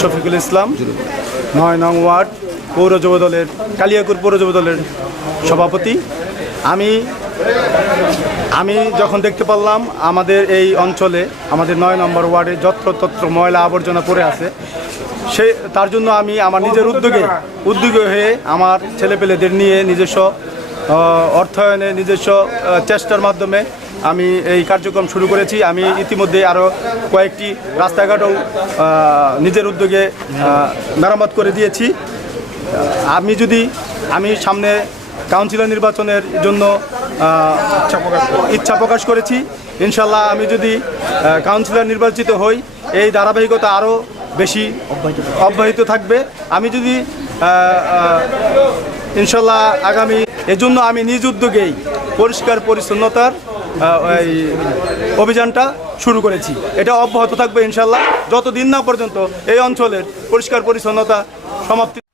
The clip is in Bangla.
শফিকুল ইসলাম ৯ নং ওয়ার্ড পৌর যুব দলের কালিয়াকুর পৌর যুব দলের সভাপতি। আমি যখন দেখতে পারলাম আমাদের এই অঞ্চলে আমাদের ৯ নম্বর ওয়ার্ডে যত্রতত্র ময়লা আবর্জনা পড়ে আছে, তার জন্য আমি আমার নিজের উদ্যোগে হয়ে আমার ছেলেপেলেদের নিয়ে নিজস্ব অর্থায়নে নিজস্ব চেষ্টার মাধ্যমে আমি এই কার্যক্রম শুরু করেছি। আমি ইতিমধ্যে আরও কয়েকটি রাস্তাঘাটও নিজের উদ্যোগে মেরামত করে দিয়েছি। আমি সামনে কাউন্সিলর নির্বাচনের জন্য ইচ্ছা প্রকাশ করেছি। ইনশাল্লাহ আমি যদি কাউন্সিলর নির্বাচিত হই, এই ধারাবাহিকতা আরও বেশি অব্যাহত থাকবে। আমি যদি ইনশাল্লাহ আগামী এজন্য আমি নিজ উদ্যোগেই পরিষ্কার পরিচ্ছন্নতার এই অভিযানটা শুরু করেছি। এটা অব্যাহত থাকবে ইনশাল্লাহ, যতদিন না পর্যন্ত এই অঞ্চলের পরিষ্কার পরিচ্ছন্নতা সমাপ্তি।